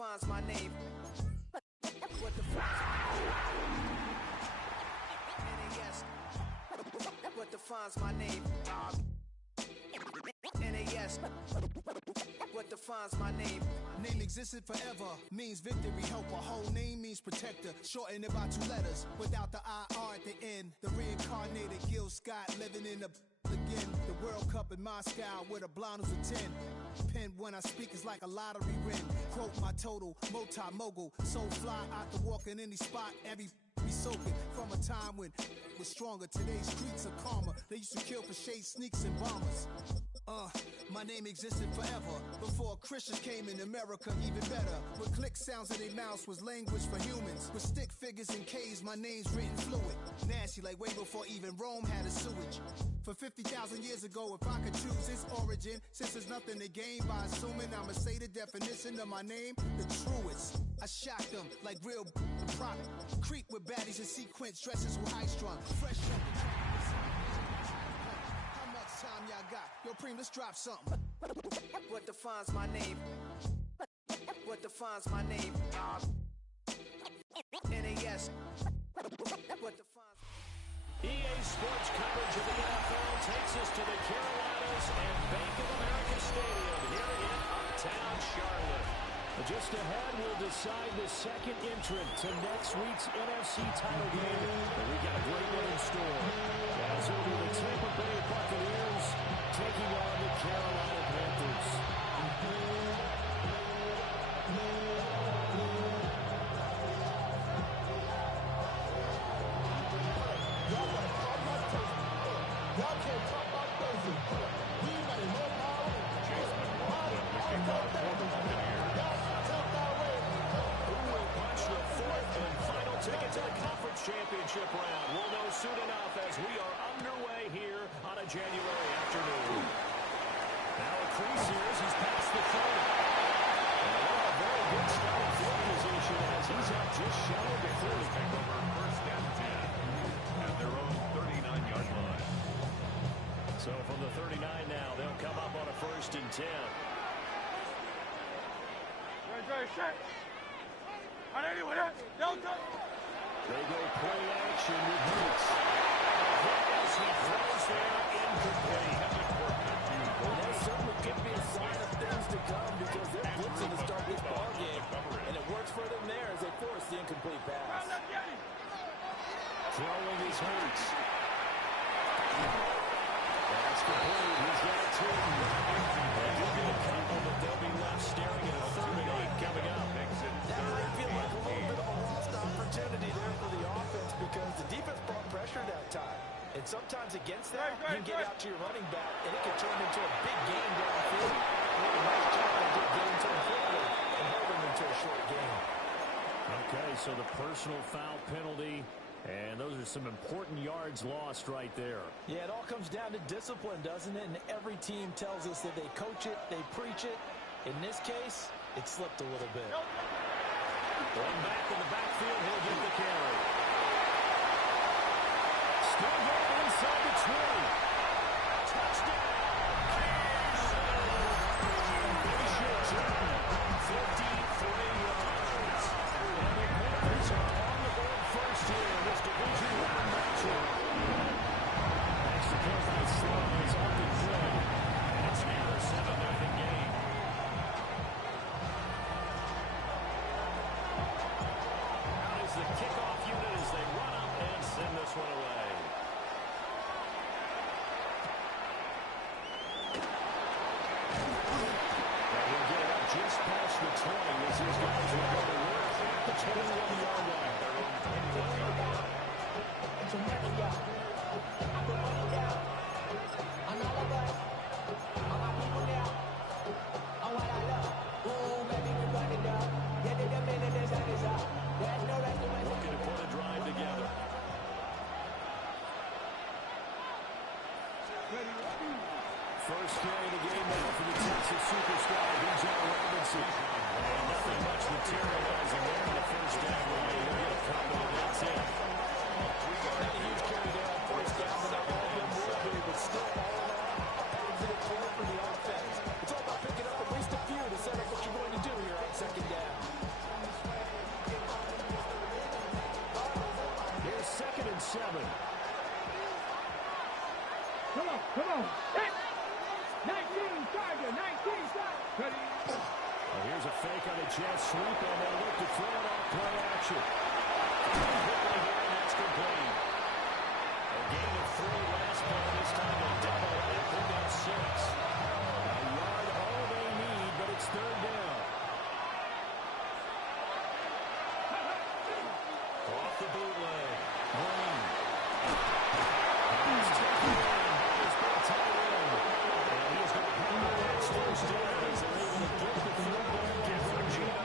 defines my name? What defines NAS? What defines my name? NAS. What defines my name? Name existed forever, means victory, helper. Whole name means protector, shortened it by 2 letters, without the IR at the end. The reincarnated Gil Scott living in the again. The World Cup in Moscow with a blonde who's a 10. Pen when I speak is like a lottery win. Quote my total, multi-mogul. So fly out to walk in any spot, every be soaking from a time when was stronger. Today's streets are calmer. They used to kill for shade sneaks and bombers. My name existed forever before Christians came in America, even better. With click sounds in their mouths was language for humans. With stick figures and K's, my name's written fluid. Nasty like way before even Rome had a sewage. For 50,000 years ago, if I could choose its origin, since there's nothing to gain by assuming I'ma say the definition of my name, the truest. I shocked them like real product. Creep with baddies in sequence, dresses with high strung. Fresh up the track. How much time y'all got? Yo, Preem, let's drop something. What defines my name? What defines my name? NAS. What defines EA Sports coverage of the NFL takes us to the Carolinas and Bank of America Stadium here in Uptown Charlotte. Just ahead, we'll decide the second entrant to next week's NFC title game. And we got a great one in store. As it'll be the Tampa Bay Buccaneers taking on the Carolina Panthers. Y'all can't talk about crazy. We got more power. Jason Watson, the kickoff for the Buccaneers. Who will punch the fourth and final ticket to the conference championship round? We'll know soon enough as we are underway here on a January afternoon. Now a crease here as he's past the 30. And a very good starting field position as he's out just shy of the 30. Take over first and 10 at their own 39-yard line. So from the 39 now, they'll come up on a first and 10. They go play action with Hurts. As he throws there incomplete. Well, that certainly could be a sign of things to come because they're blitzing to start this ball game, and it works for them there as they force the incomplete pass. Throwing his Hurts. That's complete. He's got 2. They do get a couple, but they'll be left staring at a 3rd and 8 coming up. That might feel like a little bit of a lost opportunity there for the offense because the defense brought pressure that time. And sometimes against that, you can get out to your running back, and it can turn into a big game downfield. A nice job of getting to him quickly and holding him to a short game. Okay, so the personal foul penalty, and those are some important yards lost right there. Yeah, it all comes down to discipline, doesn't it? And every team tells us that they coach it, they preach it. In this case, it slipped a little bit. Going back in the backfield, he'll get the carry. Still going inside the 20. Touchdown! Bishop 53 yards. And the Panthers are on the board first here in this Division I matchup. Next to Carolina Sloan is off the play. And it's now a 7-0 game. jet sweep, and they look to throw it off play action. Quickly here, and that's complete. A gain of 3 last play. This time they double it and pick up 6. A yard all they need, but it's third down. Off the bootleg. Green. He's taken in. He's been tied in. And he's going to come the next first down as they're able to get the third down. Get for Gina.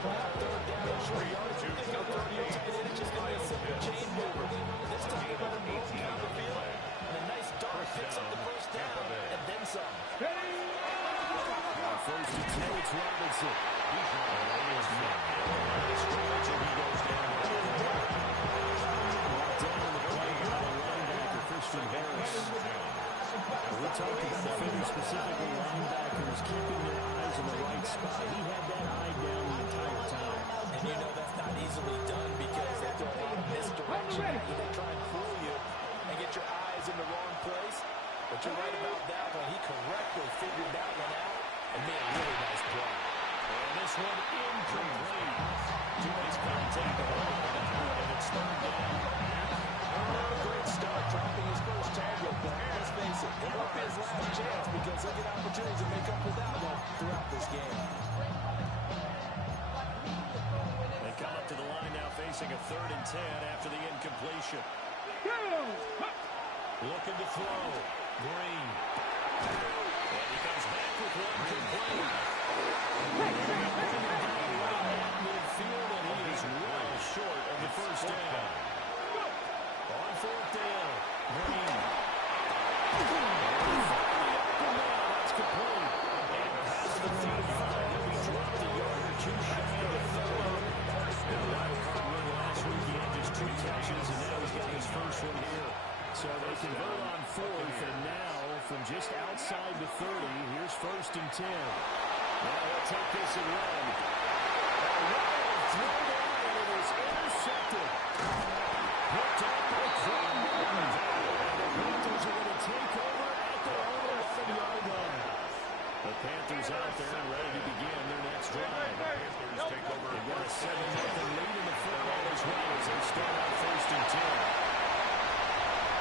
3rd down, short yards. You're going to throw your tight end. It's just going to be a simple chain mover. This time they're going to move down the field. And a nice dart picks up the first down. And then some. First and 10, it's Robinson. He's running. He goes down. Down the play by the linebacker, Christian Harris. We talked about defenders, specifically linebackers, keeping their eyes in the right spot. He had that eye down the entire time. And you know that's not easily done because they throw a lot of misdirection. They try and fool you and get your eyes in the wrong place. But you're right about that one. He correctly figured that one out and made a really nice play. And this one incomplete. Too much contact and it's third down. Great start, dropping his first target, but let's face it, it won't be his last chance because he'll get opportunities to make up for that one throughout this game. They come up to the line now facing a 3rd and 10 after the incompletion. Looking to throw. Green. And he comes back with one complete. Midfield, and he is well short of the first down. On 4th down, Green. That's complete. And past the 35, he'll be dropped a yard or 2 shy of the 30. The wild card win last week, he had just 2 catches, and now he's got his first one here. So they convert on 4th, and now from just outside the 30, here's 1st and 10. Now he'll take this and run. Throw down, and it is intercepted. Picked up by Cromwell. And the Panthers are going to take over at their own 11-yard line. The Panthers out there and ready to begin their next drive. Panthers take over. They've got a 7-0 lead in the football as well as they start out 1st and 10.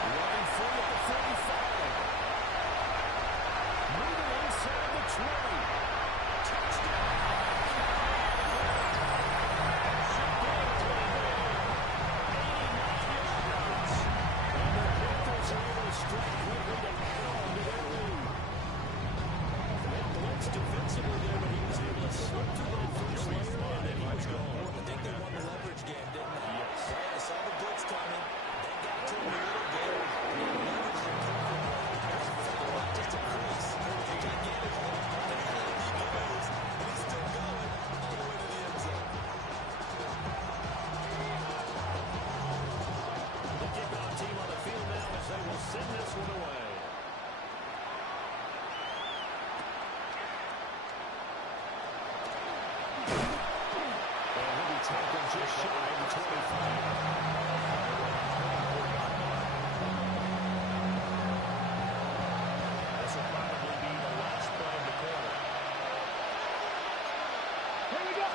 Running free at the 45. Moving inside the 20. Touchdown. Defensively there, but he was able to slip through that first layer, and then he was gone. I think they won the leverage game, didn't they? Yes. Right, I saw the blitz coming. They got to him a little bit. They leveraged him perfectly. Not just a crease. A gigantic hole. And he goes. And he's still going all the way to the end zone. The kickoff team on the field now as they will send this one away. Tackled just shy of the 25. This will probably be the last play of the quarter. Here we go.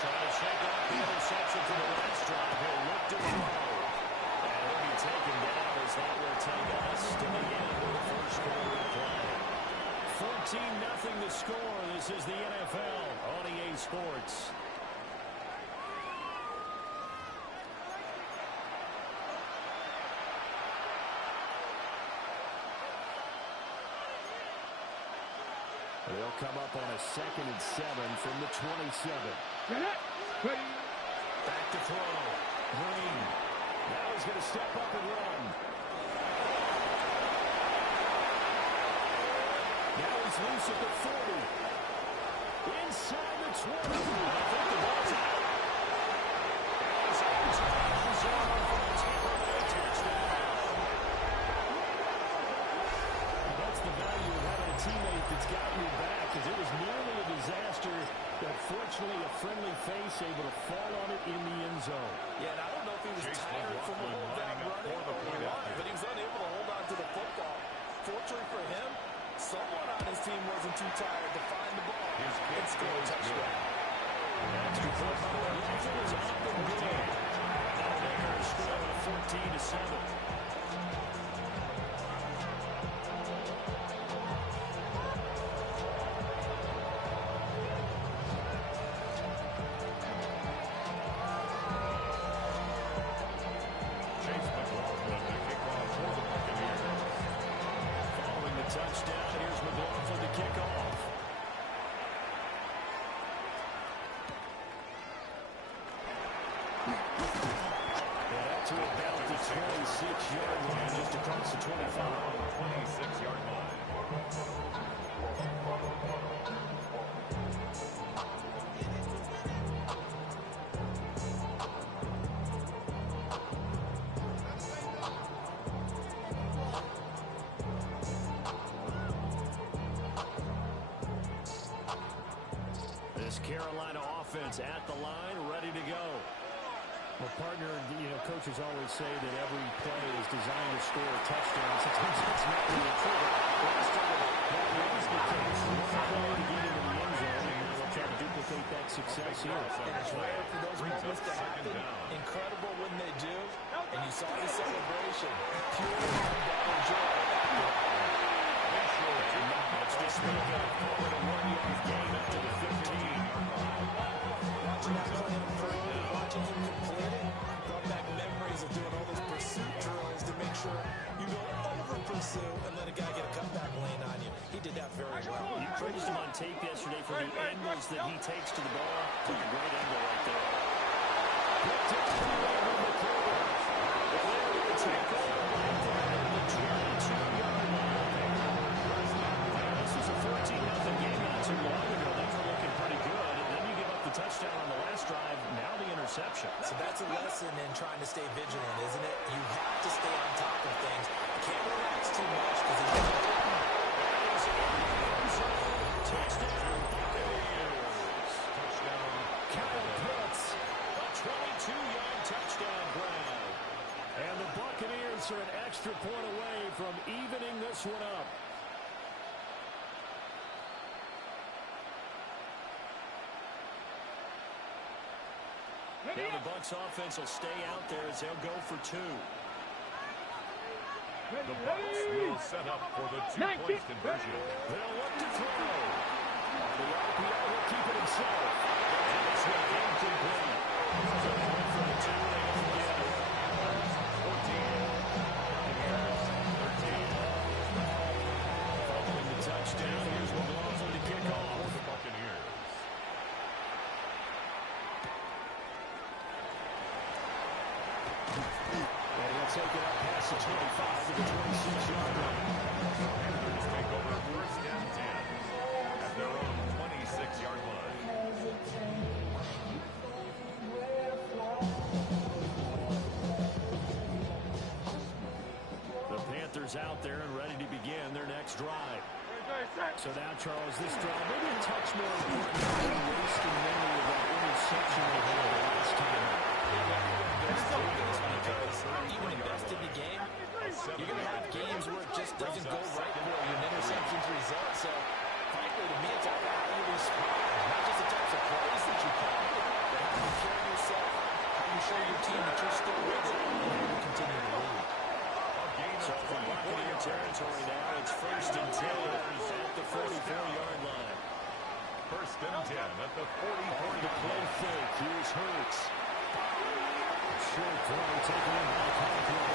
Trying to shake off the interception from the last drive. He'll look to throw. And he'll be taken down as that will take us to the end of the first quarter of play. 14-0 to score. This is the NFL on EA Sports. They'll come up on a 2nd and 7 from the 27. Back to throw. Green. Now he's going to step up and run. Now he's loose at the 40. Inside the 20. I think the ball's out. And he's into the end zone for a Tampa Bay touchdown. That's the value of having a teammate that's got your back, because it was nearly a disaster, but fortunately a friendly face able to fall on it in the end zone. Yeah, and I don't know if he was tired from all that running or what, but he was unable to hold on to the football. Fortunately for him, Someone on his team wasn't too tired to find the ball and score a touchdown. Extra point by the Dolphins is up and good. Now the Bears score a 14-7. Touchdown. Here's McLaughlin to kick off. And up to about the 26-yard line, just across the 25. 26-yard line. Carolina offense at the line, ready to go. Well, partner, coaches always say that every play is designed to score a touchdown. Sometimes that's not really true. Last time that was the case. One play to get into the end zone, and now we'll try to duplicate that success here. And it's rare for those moments to happen. Incredible when they do. And you saw the celebration. Pure unbounded joy. It's just a 1-yard gain up to the 15. Watching that play unfold, watching him complete it, brought back memories of doing all those pursuit drills to make sure you go over pursue and let a guy get a comeback lane on you. He did that very well. You praised him on tape yesterday for the angles that he takes to the ball. Took a great angle right there. Picked up over the corner. There to take over right there at the 22-yard line. This was a 14-0 game not too long ago. They were looking pretty good. And then you give up the touchdown on the last drive. Now the interception. So that's a lesson in trying to stay vigilant, isn't it? You have to stay on top of things. You can't relax too much because if you touchdown Buccaneers. Touchdown Kyle Pitts. A 22-yard touchdown grab. And the Buccaneers are an extra point away from evening this one up. Now the Bucs offense will stay out there as they'll go for two. The Bucs will set up for the two-point conversion. They'll look to throw. The RPO will keep it himself. And this one incomplete. So they went for the two. They go again. 14. Following the touchdown, here's McLaughlin to kick off. For the Buccaneers. And he'll take it up past the 25 to the 26-yard line. Panthers take over first and 10 at their own 26-yard line. The Panthers out there and ready to begin their next drive. So now, Charles, this drive maybe a touch more important than wasting memory of that interception they had the last time. because even invest in the game, you're going to have games where it just doesn't go right for you and interceptions result. So, frankly, to me, it's all about how you respond, not just the types of plays that you call, but how you carry yourself, how you show your team that you're still with it, and how you continue to lead. So from Buccaneer territory now, it's first and 10 at the 44-yard line. First and 10 at the 44-yard To play line. fake, here's Hurts. Short throw taken in by Conklin.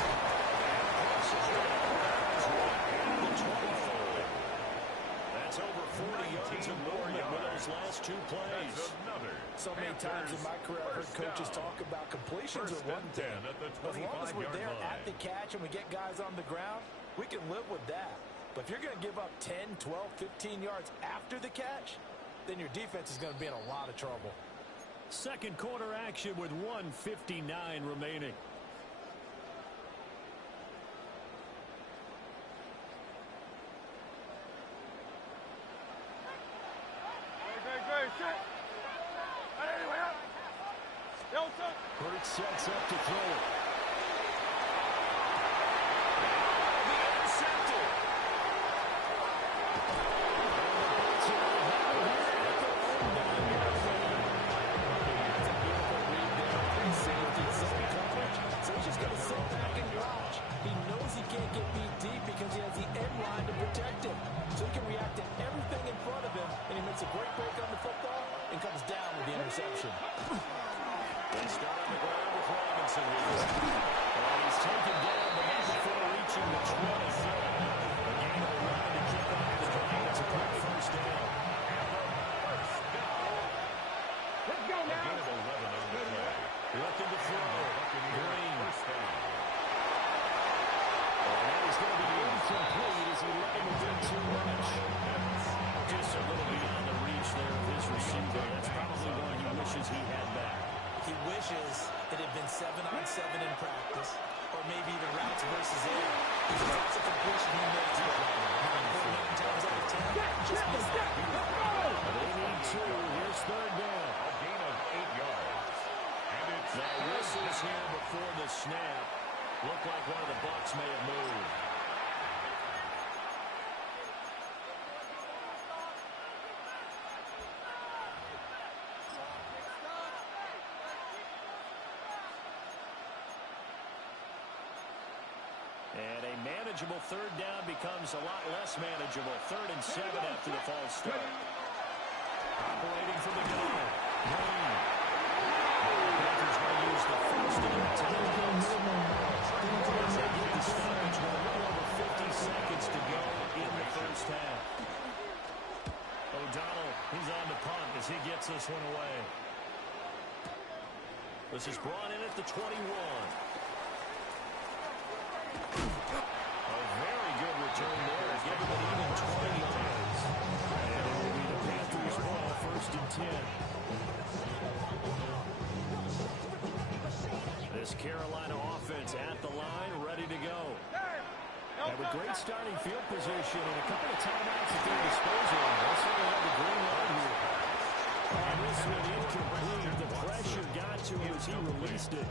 That's over 40 yards of movement with those last two plays. That's another. So many times in my career, I've heard coaches talk about completions are one thing. At the As long as we're 25-yard there line. at the catch and we get guys on the ground, we can live with that. But if you're going to give up 10, 12, 15 yards after the catch, then your defense is going to be in a lot of trouble. Second quarter action with 1:59 remaining. Hurts sets up to throw it. The intercepted. doesn't lose. And he's taken down, but not before reaching the 20. A gain of 11 to kick off the drive. It's a quick first down. Let's go now. A gain of 11 on the play. Looking to throw. Green. First down. And that is going to be incomplete as he let him within too much. Just a little beyond the reach there of his receiver. That's probably one he wishes he had back. He wishes it had been 7-on-7 in practice, or maybe even routes versus air. That's a completion he made today. 9 times out of 10, just missed that. They need 2. Here's third down. A gain of 8 yards. And it's Now whistles here before the snap. Looked like one of the Bucs may have moved. And a manageable third down becomes a lot less manageable. 3rd and 7 after the false start. Operating from the gun. Green. Panthers going to use the first of their timeouts. They get the stoppage with a little over 50 seconds to go in the first half. O'Donnell, he's on the punt as he gets this one away. This is brought in at the 21. A very good return there, giving it even 20 yards. And it will be the Panthers' ball, 1st and 10. This Carolina offense at the line, ready to go. Have a great starting field position and a couple of timeouts at their disposal. They certainly have the green light here. This one incomplete. The pressure got to him as he released it.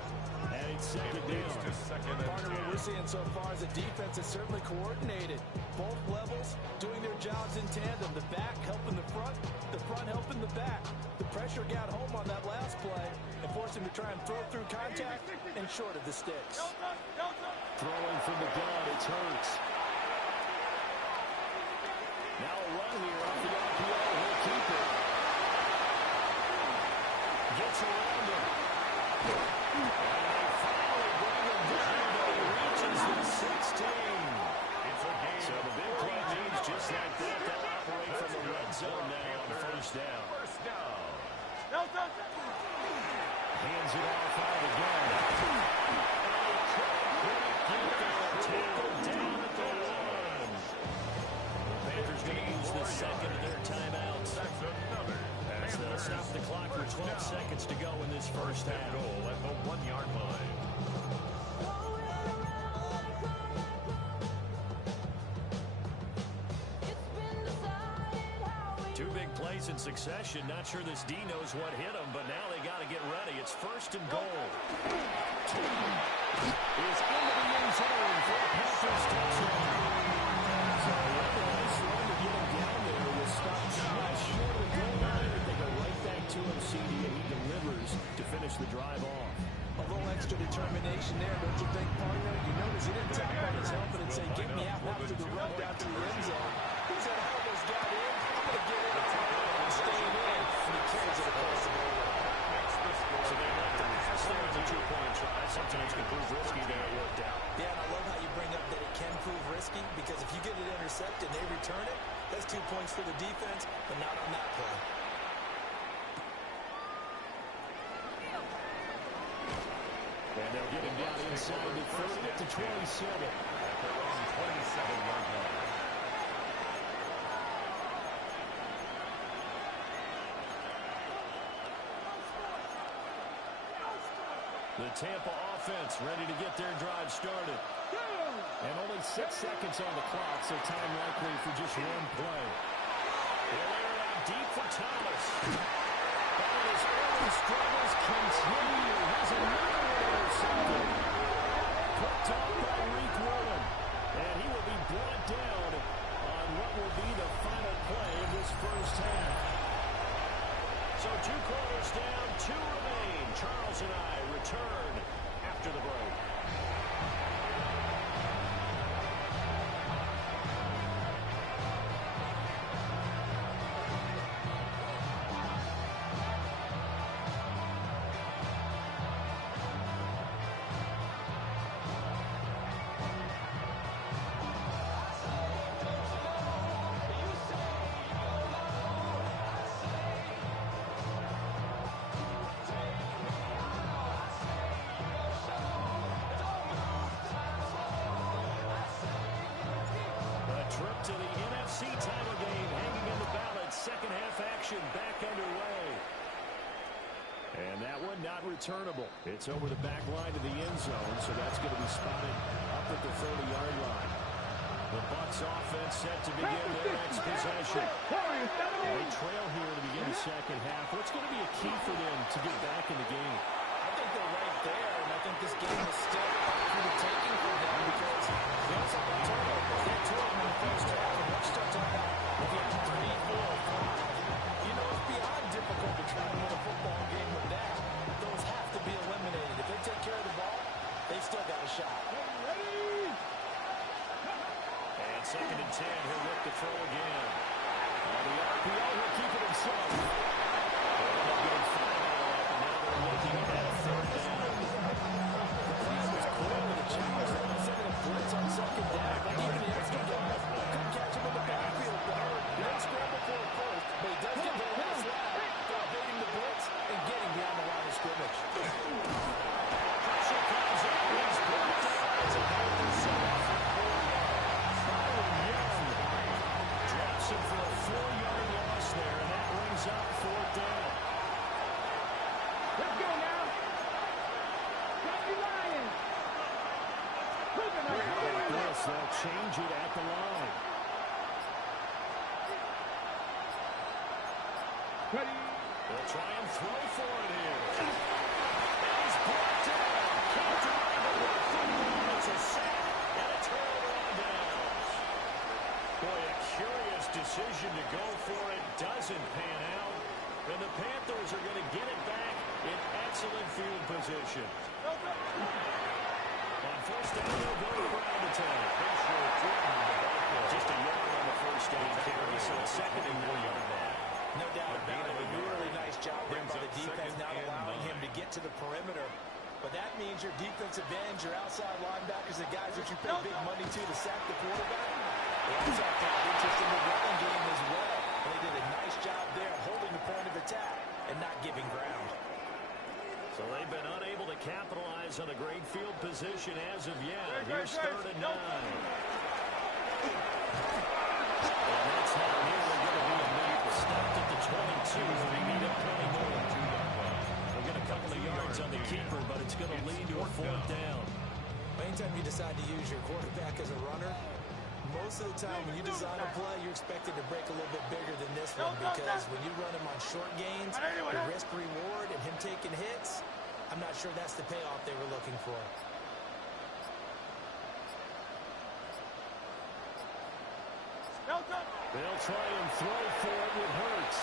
And it's second down. Partner, what we're seeing so far is the defense is certainly coordinated. Both levels doing their jobs in tandem. The back helping the front helping the back. The pressure got home on that last play and forced him to try and throw through contact and short of the sticks. Throwing from the gun, it's Hurts. Now a run here off the RPO. He'll keep it. Gets around him. And they finally bring him down, but he reaches the 16. It's a gain. So the big play means just like that. They'll operate from the red zone now on 1st down. First down. Hands it off out again. Tackled down at the 1. The Panthers going to use the second of their timeouts. That's another. As they'll stop the clock with 12 seconds to go in this first half. Goal at the 1-yard line. Two big plays in succession. Not sure this D knows what hit him, but now they got to get ready. It's 1st and goal. Is into the end zone for a Panthers touchdown. So a nice run to get him down there. It was stopped just short of the goal line. They go right back to him, CD, and he delivers to finish the drive off. A little extra determination there, don't you think, partner? You notice he didn't tap on his helmet and say, get me out after the run down to the end zone. He said, I almost got in. I'm going to get it out. I'm staying in. And he carries it across the goal line. So they left the pass there as a 2-point try. Sometimes can prove risky. There it worked out. Yeah, and I love how you bring up that it can prove risky, because if you get it intercepted and they return it, that's 2 points for the defense, but not on that play. And they'll get him down inside the 30 to 27. At their own 27-yard line. The Tampa offense ready to get their drive started. And only 6 seconds on the clock, so time likely for just one play. They'll air it out deep for Thomas. And his early struggles continue. Has another one intercepted. Picked off by Reek Woolen. And he will be brought down on what will be the final play of this first half. So 2 quarters down, 2 remain. Charles and I return after the break. one not returnable. It's over the back line to the end zone, so that's going to be spotted up at the 30-yard line. The Bucs offense set to begin their next possession. They trail here to begin the second half. What's going to be a key for them to get back in the game? I think they're right there, and I think this game is still for the taking for them because they also got turnovers. They had 2 of them in the first half, and let's start talking about if you have 3, 4, 5. You know, it's beyond difficult to try to win a football game with that. Those have to be eliminated. If they take care of the ball, they've still got a shot. And 2nd and 10, he'll look to throw again. On the RPO, he'll keep it himself. They're getting 5 out, and now they're looking at 3rd down. He was clear with a challenge. They were sending a blitz on 2nd down. Like even the extra guys couldn't catch him in the backfield. He didn't scramble for a first, but he does get very nice lap for evading the blitz and getting beyond the line of scrimmage. Pressure comes up. He's brought down as a Panthers set off for 4 yards. Byron Young drops him for a 4-yard loss there, and that brings up 4th down. Let's go now. Jackie Lions. Like this, they'll change it at the line. Ready. They'll try and throw for it here. And he's brought down. Can't drive it with it. It's a sack and a turnover on downs. Boy, a curious decision to go for it. Doesn't pan out. And the Panthers are going to get it back in excellent field position. On 1st down, they'll go to the ground attack. Just a yard on the 1st down carry, so 2nd and 1 yard now. No doubt about it. A really nice job there by the defense, not allowing him to get to the perimeter. But that means your defensive ends, your outside linebackers, the guys that you pay big money to sack the quarterback, they also have to have interest in the running game as well. And they did a nice job there holding the point of attack and not giving ground. So they've been unable to capitalize on a great field position as of yet. Here's 3rd and 9. And that's not nearly going to be enough. Stopped at the 22. They need him plenty more. They'll get a couple of yards on the keeper, but it's going to lead to a 4th down. Anytime you decide to use your quarterback as a runner, most of the time when you design a play, you're expected to break a little bit bigger than this one because when you run him on short gains, the risk-reward and him taking hits, I'm not sure that's the payoff they were looking for. They'll try and throw for it with Hurts.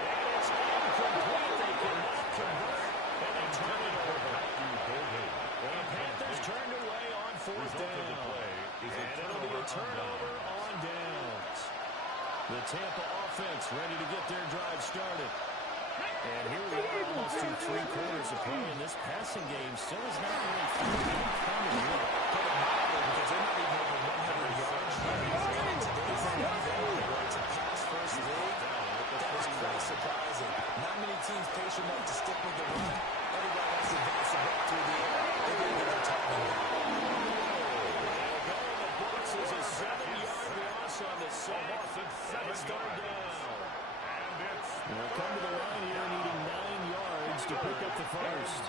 And it's incomplete. They cannot convert, and they turn it over. The Panthers turned away on 4th down. And it'll be a turnover on downs. The Tampa offense ready to get their drive started. And here we are almost through 3 quarters of play, and this passing game still is not really coming in. Put it mildly because they're not even over 100 yards. In today's NFL, where it's a pass-first league, that is quite surprising. Not many teams patient enough to stick with the run. Everybody wants to advance the ball through the air. They're going to get their timing back. The box is a 7-yard loss on the sack. It's 3rd down. They'll come to the line here needing 9 yards to pick up the first.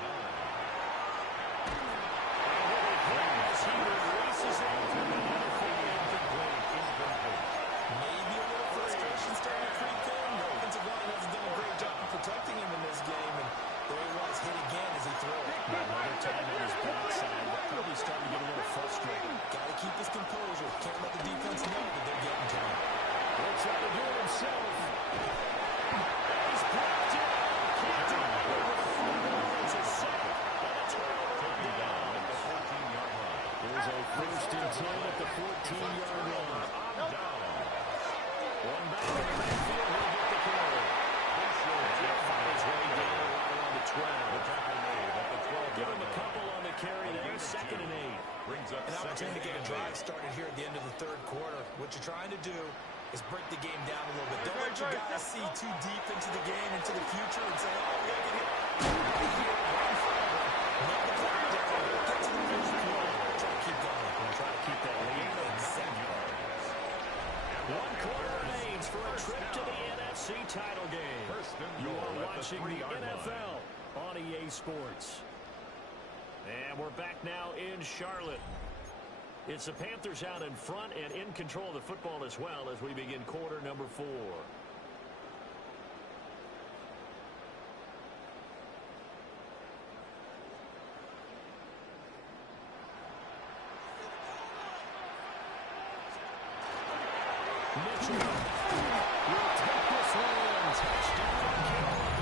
He releases it. Maybe a little frustration starting to creep in. The offensive line hasn't done a great job of protecting him in this game, and there he was, hit again as he threw it. Another time on his backside, but probably starting to get a little frustrated. Got to keep his composure. Can't let the defense know that they're getting to him. He'll try to do it himself. He's blocked it. Can't do it. It's a sack and a turnover down. There's a 1st and 10 at the 14-yard line. One back in the backfield. He'll get the carry. He'll find his way down right around the 12. Give him a couple on the carry there. 2nd and 8. An opportunity to get a drive started here at the end of the 3rd quarter. What you're trying to do is break the game down a little bit. Don't let your guys see too deep into the game, into the future, and say, oh, we got to get hit. Right here, right in front of them. Knock the clock down. Get to the finish line. Try to keep going. Try to keep that lead. Exactly. 1 quarter remains for a trip to the NFC title game. You are watching the NFL on EA Sports. And we're back now in Charlotte. It's the Panthers out in front and in control of the football as well as we begin quarter number 4. Mitchell will take this one in. Touchdown, Carolina.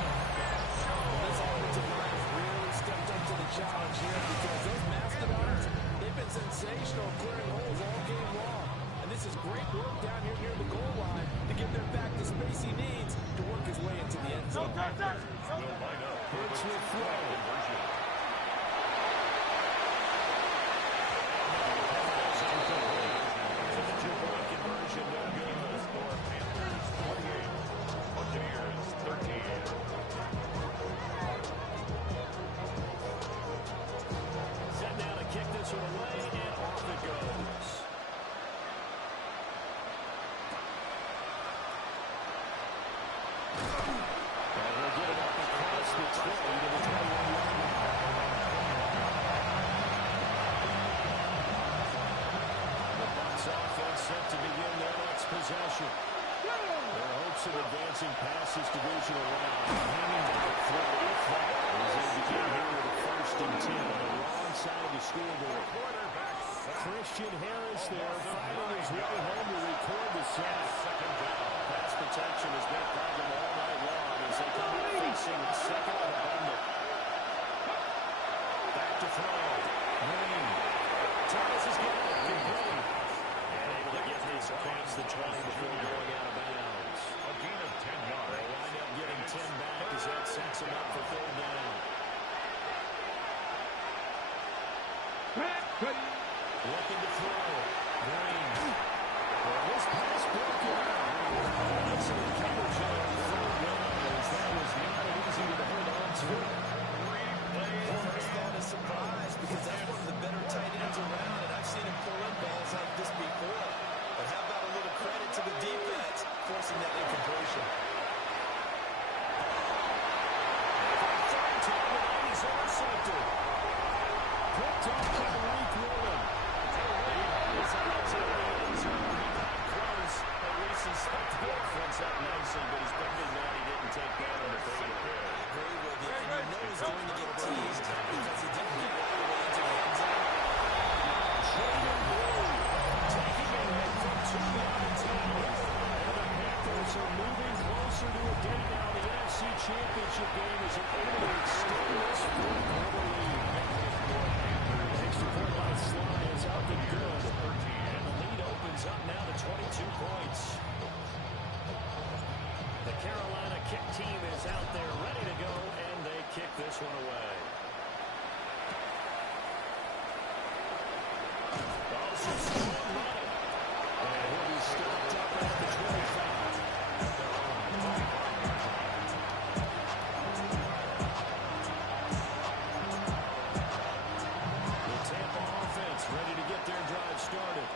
This offensive line has really stepped up to the challenge here because those Mastodons, they've been sensational clearing holes all game long. And this is great work down here near the goal line to give their back the space he needs to work his way into the end zone. Will line up. Hurts with throw. Set now to kick this one away, and off it goes. And we'll get it up across the 20 to the 21-yard line. The Bucs offense set to begin their next possession. Their hopes of advancing past this divisional round hanging by a thread, if that, as they begin here with a 1st and 10 on the wrong side of the scoreboard. Christian Harris there fighting his way home to record the sack. Pass protection has been a problem all night long as they come up facing 2nd and abundant. Back to throw. Green. Thomas is getting it complete. And able to get this across the 20 before going out of bounds. A gain of 10 yards. They wind up getting 10 back as that sets him up for 3rd down. Looking to throw. Green. Well, this pass broken out. Excellent coverage on 3rd down as that was not easy to hold on to. First thought is surprise because that's one of the better tight ends around, and I've seen him pull in balls like this before. But how about a little credit to the defense forcing that incompletion? Third time, and he's intercepted. Picked off by Reek Willen. He's out to the end zone. He got close. At least he stuck the offense up nicely, but he's probably mad he didn't take that in the field. I agree with you, and you know he's going to get teased because he didn't get all the way into the end zone. Jaden Blue taking a hit from 2 yards out. And the Panthers are moving closer to a game now. The NFC Championship game is able to extend this 4th-quarter lead. Extra point by Sly is out the good. And the lead opens up now to 22 points. The Carolina kick team is out there ready to go, and they kick this one away. Oh, some strong running. And he'll be stopped up at the 25. The Tampa offense ready to get their drive started.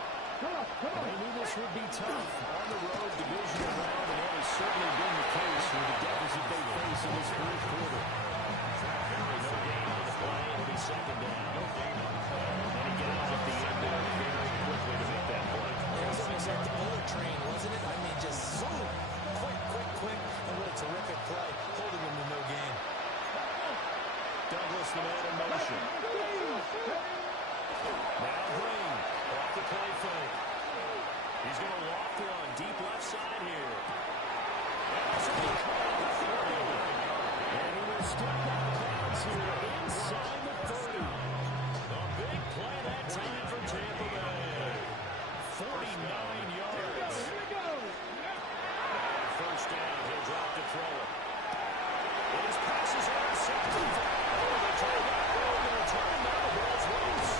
They knew this would be tough on the road, divisional round, and that has certainly been the case with the deficit they face in this 4th quarter. No gain on the play. It'll be 2nd down. No gain on the play. And he got out at the end there very quickly to make that play. It was almost like the bullet train, wasn't it? I mean, just zoom. Quick. And what a terrific play, holding him to no gain. Douglas, the man in motion. Now Green, off the play fake. He's going to loft one, deep left side here. And he will step out of bounds here inside the 30. A big play that time for Tampa Bay. 49 yards. First down, he'll drop to throw it. And his pass is intercepted. Oh, they try to get it. They're returning now. The ball's loose.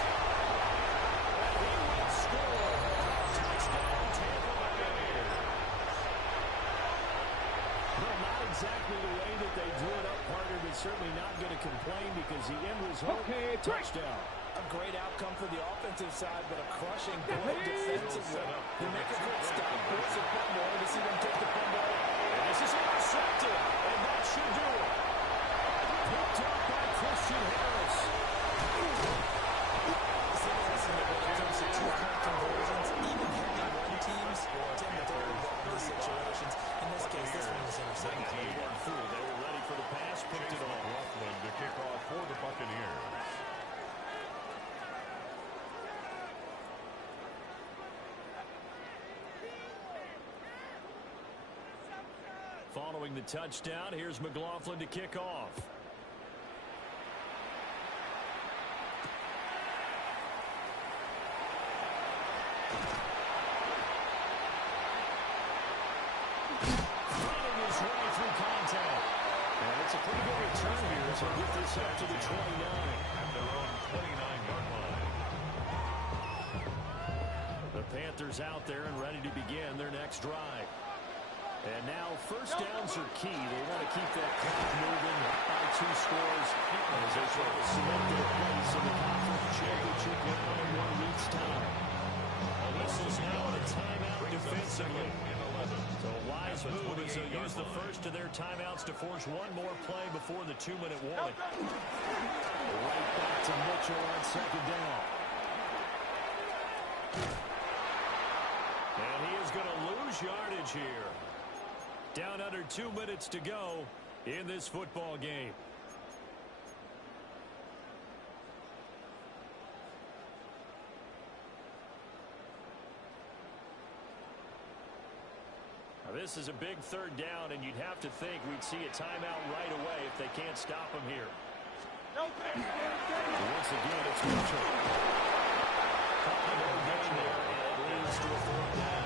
And he will score. Touchdown, Tampa Bay. Well, not exactly the way that they drew it up, partner, but certainly not going to complain because the end result, touchdown. A great outcome for the offensive side, but a crushing blow defensively. They make a good stop, force a fumble, to see them take the fumble. And this is intercepted, and that should do it. Christian Harris. It's interesting that when it comes to two-point conversions, even heavy run teams tend to throw the ball in these situations. In this case, this one was intercepted. They were ready for the pass, picked it off. McLaughlin to kick off for the Buccaneers. Following the touchdown, here's McLaughlin to kick off. Running his way through contact. And it's a pretty good return here as he'll get this up to the 29. At their own 29-yard line. The Panthers out there and ready to begin their next drive. And now first downs are key. They want to keep that clock moving by 2 scores as they try to cement their place in the conference championship round in 1 week's time. A whistle's now on a timeout defensively. So a wise move as they'll use the first of their timeouts to force one more play before the 2-minute warning. Right back to Mitchell on second down. And he is going to lose yardage here. Down under 2 minutes to go in this football game. Now this is a big third down, and you'd have to think we'd see a timeout right away if they can't stop him here. Once again, it's Mitchell. Caught him in there, and it leads to a 4th down.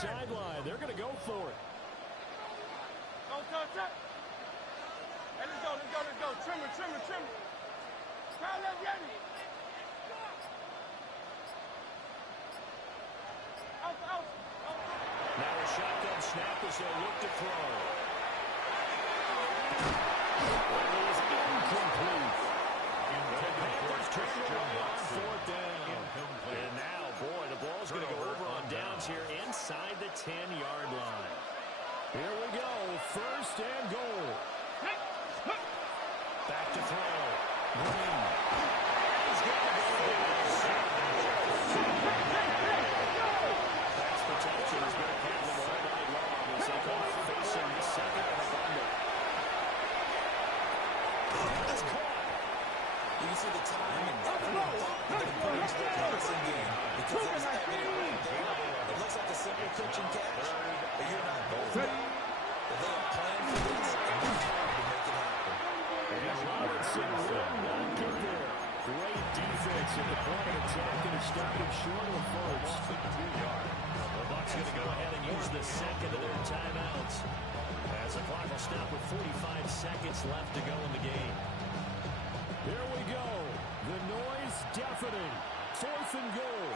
Sideline. They're going to go for it. Go. Hey, let's go. Trimmer. Crowd, let's get it. Out. Now a shotgun snap as they'll look to throw. It is incomplete. The Panthers turn it away on 4th down. And now, boy, the ball's going to go over on downs here inside the 10-yard line. Here we go, 1st and goal. Back to throw. Green. He's going to go pass protection is going to have them all night long as they come facing the second of a bundle. That's caught. You can see the time and they put into the passing game because it was evident right there. It looks like a simple catch and catch, but you're not going to. But they have planned for this and worked hard to make it happen. And Robinson will not get there. Great defense in the point of attack, and it started short of the first. The Bucs going to go ahead and use the second of their timeouts as the clock will stop with 45 seconds left to go in the game. Here we go. The noise deafening. 4th and goal.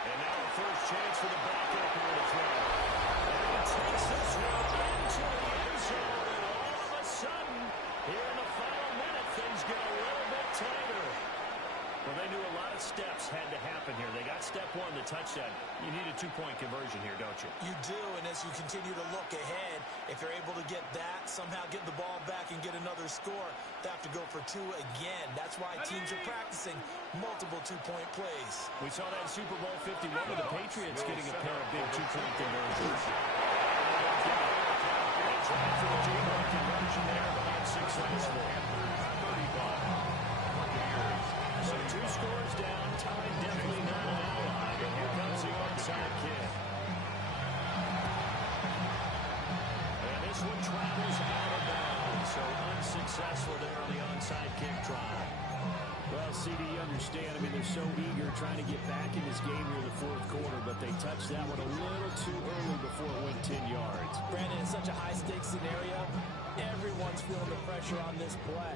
And now a first chance for the backup here to throw. And he takes this one into the end zone. And all of a sudden, here in the final minute, things get a little bit tighter. Well, they knew a lot of steps had to happen here. They got step 1, the touchdown. You need a 2-point conversion here, don't you? You do, and as you continue to look ahead, if you're able to get that, somehow get the ball back and get another score, they have to go for 2 again. That's why teams are practicing multiple 2-point plays. We saw that in Super Bowl 51 with the Patriots getting a pair of big 2-point conversions. They tried for the 2-point conversion there, but unsuccessful. So 2 scores down, time definitely not an ally, but here comes the onside kick. And this one travels out of bounds, so unsuccessful there on the onside kick try. Well, CD, you understand, I mean, they're so eager trying to get back in this game here in the 4th quarter, but they touched that one a little too early before it went 10 yards. Brandon, it's such a high-stakes scenario. Everyone's feeling the pressure on this play.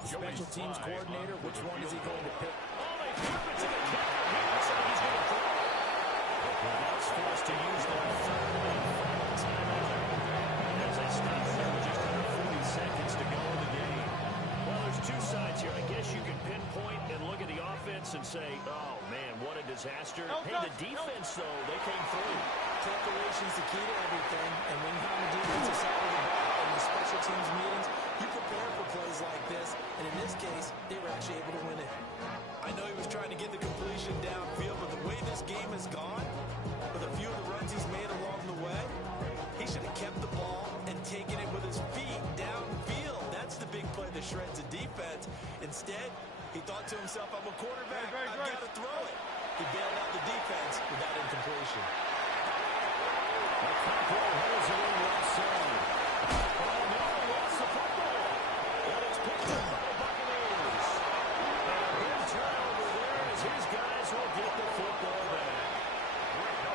Special teams coordinator, which one is he going to pick? Oh, they flip it to the kicker. He looks like he's going to throw. The Bucs forced to use their 3rd and final timeout as they stop there with just under 40 seconds to go this and say, oh, man, what a disaster. Hey, the defense, though, they came through. Preparation's the key to everything, and when you have a defensive side of the ball in the special teams meetings, you prepare for plays like this, and in this case, they were actually able to win it. I know he was trying to get the completion downfield, but the way this game has gone, with a few of the runs he's made along the way, he should have kept the ball and taken it with his feet downfield. That's the big play that shreds the defense. Instead, he thought to himself, I'm a quarterback, I've got to throw it. He bailed out the defense with that incompletion. Campbell holds it in left side. Oh, no, he lost the football. And it's picked up by the Buccaneers. And a big turnover there as his guys will get the football back.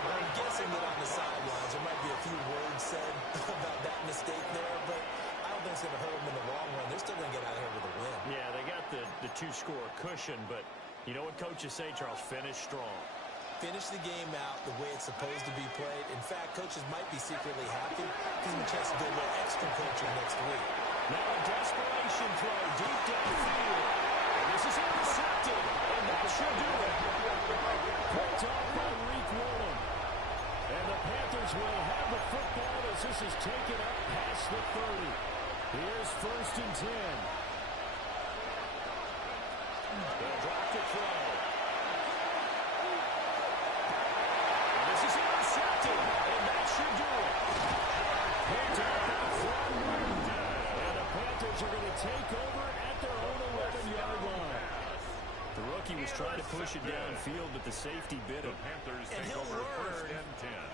I'm guessing that on the sidelines there might be a few words said about that mistake there, but I don't think it's going to hurt them in the long run. They're still going to get out of here with a win. Yeah, they got the two-score cushion, but you know what coaches say, Charles? Finish strong. Finish the game out the way it's supposed to be played. In fact, coaches might be secretly happy. Gives them a chance to do a little extra coaching next week. Now a desperation throw deep downfield. And this is intercepted, and that should do it. Picked off by Reek Woolen. And the Panthers will have the football as this is taken up past the 30. Here's 1st and 10. They'll drop the throw. This is intercepted, and that should do it. Picked up from and the Panthers are going to take over at their own 11-yard line. The rookie was trying to push it downfield, but the safety bit him. And he'll learn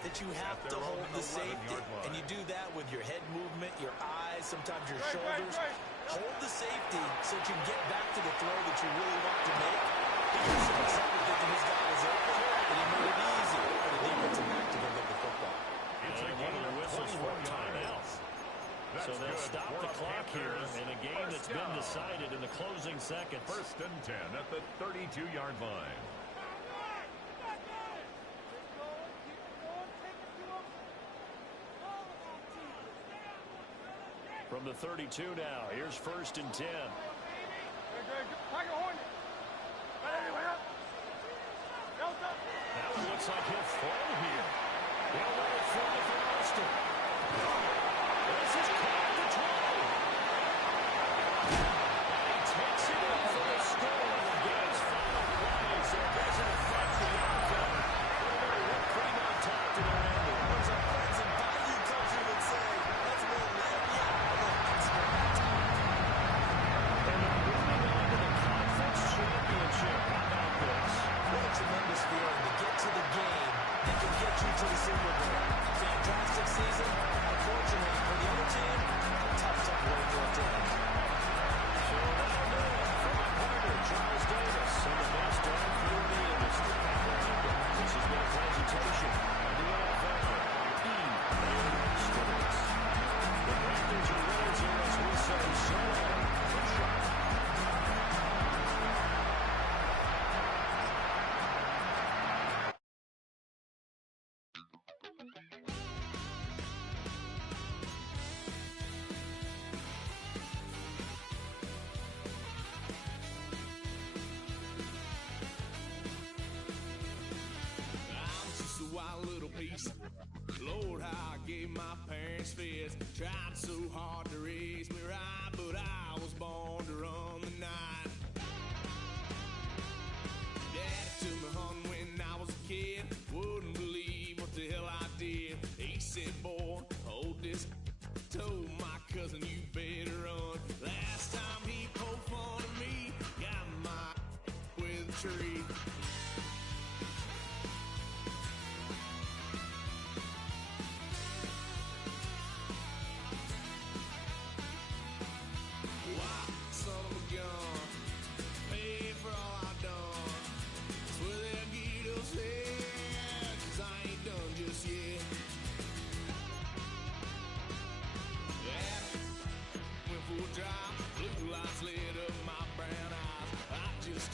that you have to hold the safety. And you do that with your head movement, your eyes, sometimes your shoulders. Hold the safety so that you can get back to the throw that you really want to make. He was so excited thinking his guy was open, and he made it easy for the defensive back to go get the football. It's one of the whistles for timeouts. So they'll stop the clock here in a game that's been decided in the closing seconds. 1st and 10 at the 32-yard line. From the 32 now, here's 1st and 10. Now it looks like he'll throw here. He'll let it fly for Austin. This is caught the 20. He takes it in for the score. The game's final play, so it doesn't affect the outcome. What Fremont talked it around. There's our friends in Bayou Country that say, let's win that. And they're moving on to the conference championship. How about this? What a tremendous feeling to get to the game that can get you to the Super Bowl. Fantastic season. Unfortunately for the other team, tough way for it to end. So that'll do it for my partner, Charles Davis, and the best on crew in the industry. This has been a presentation of the NFL Sports. The Panthers are winners here as we say so long from Charlotte. Lord, how I gave my parents fits. Tried so hard to raise me right, but I was born to run the night. Daddy took me hunting when I was a kid. Wouldn't believe what the hell I did. He said, boy, hold this. Told my cousin, you better run. Last time he poked fun at me, got my with a tree.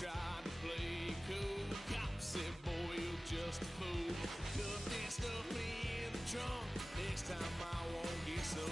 Tried to play cool. Cop said, boy, you're just a fool. Cuffed and stuffed me in the trunk. Next time I won't get so